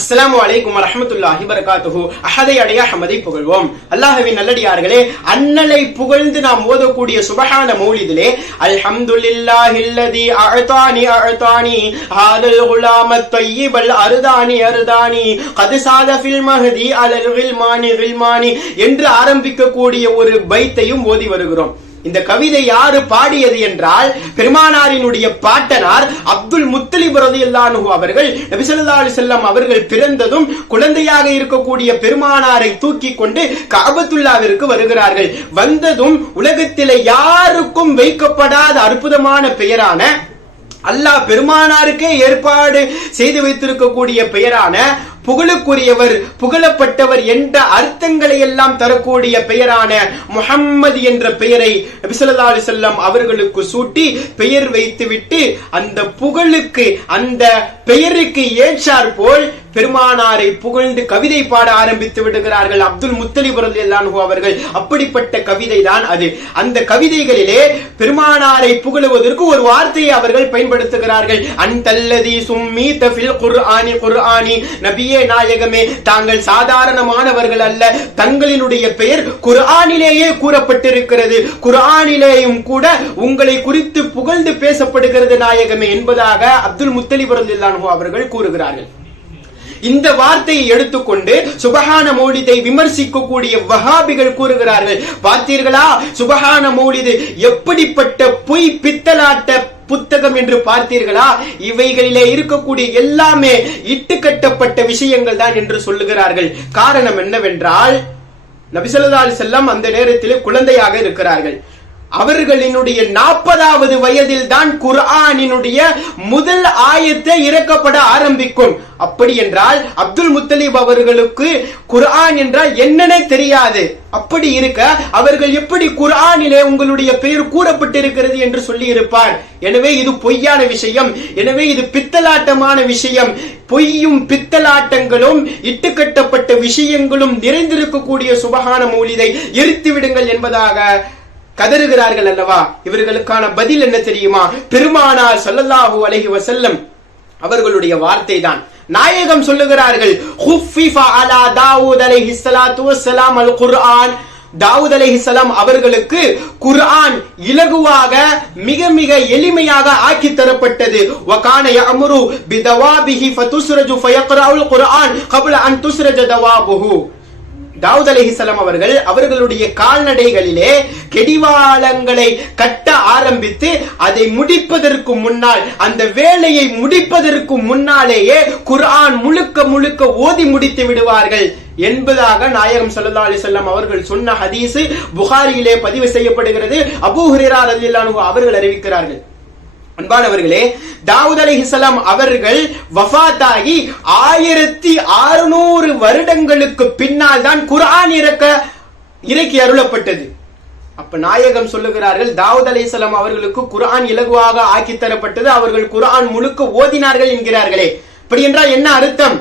அஸ்லாம் வலைக்கும் வரஹ்மத்துல்லாஹி பரகாத்துஹு அஹதை அடைய ஹமதை புகழ்வோம். அல்லாஹவின் நல்லடியார்களே அன்னலை புகழ்ந்து நாம் ஓதக்கூடிய சுபஹான மௌலிதிலே அல்ஹம்துலில்லாஹில்லதி அஅதானி அஅதானி ஹாதல் குலாம தய்யிபல் அருதானி அருதானி கது சாத ஃபில் மஹதி அலல் கில்மானி கில்மானி என்று ஆரம்பிக்கக்கூடிய ஒரு பைத்தையும் ஓதி வருகிறோம். இந்த கவிதை யாரு பாடியது என்றால் பெருமானாரினுடைய பாட்டனார் அப்துல் முத்தலிப் ரதியல்லானு அவர்கள். நபிசல்லா ஸல்லல்லாஹு அவர்கள் பிறந்ததும் குழந்தையாக இருக்கக்கூடிய பெருமானாரை தூக்கி கொண்டு காபத்துல்லாவிற்கு வருகிறார்கள். வந்ததும் உலகத்திலே யாருக்கும் வைக்கப்படாத அற்புதமான பெயரான அல்லாஹ் பெருமானாருக்கே ஏற்பாடு செய்து வைத்திருக்கக்கூடிய பெயரான புகழுக்குரியவர் புகழப்பட்டவர் என்ற அர்த்தங்களை எல்லாம் தரக்கூடிய பெயரான முகம்மது என்ற பெயரை நபி செல்லம் அவர்களுக்கு சூட்டி பெயர் வைத்துவிட்டு அந்த புகழுக்கு அந்த பெயருக்கு ஏற்றார் போல் பெருமானாரை புகழ்ந்து கவிதை பாட ஆரம்பித்து விடுகிறார்கள் அப்துல் முத்தலிப் அவர்கள். அப்படிப்பட்ட கவிதை தான் அது. அந்த கவிதைகளிலே பெருமானாரை புகழுவதற்கு ஒரு வார்த்தையை அவர்கள் பயன்படுத்துகிறார்கள். அன்தல்லதி சும்மீத ஃபில் குர்ஆனி குர்ஆனி நபியே நாயகமே தாங்கள் சாதாரணமானவர்கள் அல்ல. தங்களினுடைய பெயர் குரானிலேயே கூறப்பட்டிருக்கிறது. குரானிலேயும் கூட உங்களை குறித்து புகழ்ந்து பேசப்படுகிறது நாயகமே என்பதாக அப்துல் முத்தலிப் அவர்கள் கூறுகிறார்கள். இந்த வார்த்தையை எடுத்துக்கொண்டு சுபஹான மௌலிதை விமர்சிக்கக்கூடிய வஹாபிகள் கூறுகிறார்கள். பார்த்தீர்களா? சுபஹான மௌலிது எப்படிப்பட்ட பொய் பித்தலாட்ட புத்தகம் என்று பார்த்தீர்களா? இவைகளிலே இருக்கக்கூடிய எல்லாமே இட்டுக்கட்டப்பட்ட விஷயங்கள் தான் என்று சொல்லுகிறார்கள். காரணம் என்னவென்றால் நபிசல்லா செல்லம் அந்த நேரத்திலே குழந்தையாக இருக்கிறார்கள். அவர்களினுடைய நாற்பதாவது வயதில் தான் குர்ஆனினுடைய முதல் ஆயத்தை இறக்கப்பட ஆரம்பிக்கும். அப்படி என்றால் அப்துல் முத்தலீப் அவர்களுக்கு குர்ஆன் என்றால் என்னன்னே தெரியாது. அப்படி இருக்க அவர்கள் எப்படி குர்ஆனிலே உங்களுடைய பெயர் கூறப்பட்டிருக்கிறது என்று சொல்லி இருப்பார் எனவே இது பொய்யான விஷயம். எனவே இது பித்தலாட்டமான விஷயம். பொய்யும் பித்தலாட்டங்களும் இட்டுக்கட்டப்பட்ட விஷயங்களும் நிறைந்திருக்கக்கூடிய சுபகான மௌலிதை எரித்து விடுங்கள் என்பதாக கதறுகிறார்கள் அல்லவா? இவர்களுக்கான பதில் என்ன தெரியுமா? பெருமானார் சொல்லல்லாஹு அலஹி வசல்லம் அவர்களுடைய வார்த்தை தான் நாயகம் சொல்லுகிறார்கள் தாவூத் அலை இஸ்லாம் அவர்களுக்கு குர்ஆன் இலகுவாக மிக மிக எளிமையாக ஆக்கி தரப்பட்டது. வகான யமுரு பிதவாபிஹி ஃபதுஸ்ரஜு ஃபயக்ராவுல் குர்ஆன் கப்ல அன் துஸ்ரஜ தவாபுஹு. தாவூத் அலைஹிஸ்ஸலாம் அவர்கள் அவர்களுடைய கால்நடைகளிலே கெடிவாளங்களை கட்ட ஆரம்பித்து அதை முடிப்பதற்கு முன்னால் அந்த வேலையை முடிப்பதற்கு முன்னாலேயே குர்ஆன் முழுக்க முழுக்க ஓதி முடித்து விடுவார்கள் என்பதாக நாயகம் சல்லா அலி வஸல்லம் அவர்கள் சொன்ன ஹதீஸ் புகாரியிலே பதிவு செய்யப்படுகிறது. அபூ ஹுரைரா அவர்கள் அறிவிக்கிறார்கள். அன்பானவர்களே தாவூத் அலைஹிஸ்ஸலாம் அவர்கள் வஃபாத்தாகி ஆயிரத்தி அறுநூறு வருடங்களுக்கு பின்னால் தான் குர்ஆன் இறக்க இறக்கி அருளப்பட்டது. அப்ப நாயகம் சொல்லுகிறார்கள் தாவூத் அலைஹிஸ்ஸலாம் அவர்களுக்கு குர்ஆன் இலகுவாக ஆக்கி தரப்பட்டது அவர்கள் குரான் முழுக்க ஓதினார்கள் என்கிறார்களே. இப்படி என்றால் என்ன அர்த்தம்?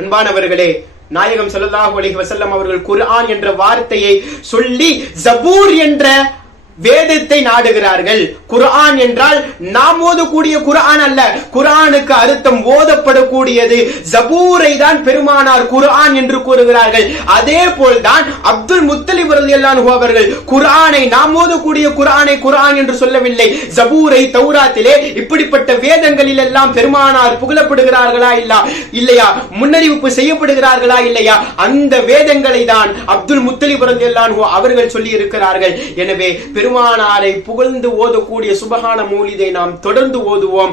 அன்பானவர்களே நாயகம் ஸல்லல்லாஹு அலி வசல்லம் அவர்கள் குர்ஆன் என்ற வார்த்தையை சொல்லி ஜபூர் என்ற வேதத்தை நாடுகிறார்கள். குரான் என்றால் நாம் ஓதக்கூடிய குர்ஆன் அல்ல. குரானுக்கு அர்த்தம் ஓதப்படக்கூடியது. ஜபூரை தான் பெருமானார் குரான் என்று கூறுகிறார்கள். அதே போல்தான் அப்துல் முத்தலிப் ரலியல்லாஹு அவர்கள் குரானை நாம் ஓதக்கூடிய குரானை குரான் என்று சொல்லவில்லை. ஜபூரை தௌராத்திலே இப்படிப்பட்ட வேதங்களில் எல்லாம் பெருமானார் புகழப்படுகிறார்களா இல்லா இல்லையா? முன்னறிவிப்பு செய்யப்படுகிறார்களா இல்லையா? அந்த வேதங்களை தான் அப்துல் முத்தலிப் ரலியல்லாஹு அவர்கள் சொல்லி இருக்கிறார்கள் எனவே பெருமானாரை புகழ்ந்து ஓதக்கூடிய சுபகான மூலிதை நாம் தொடர்ந்து ஓதுவோம்.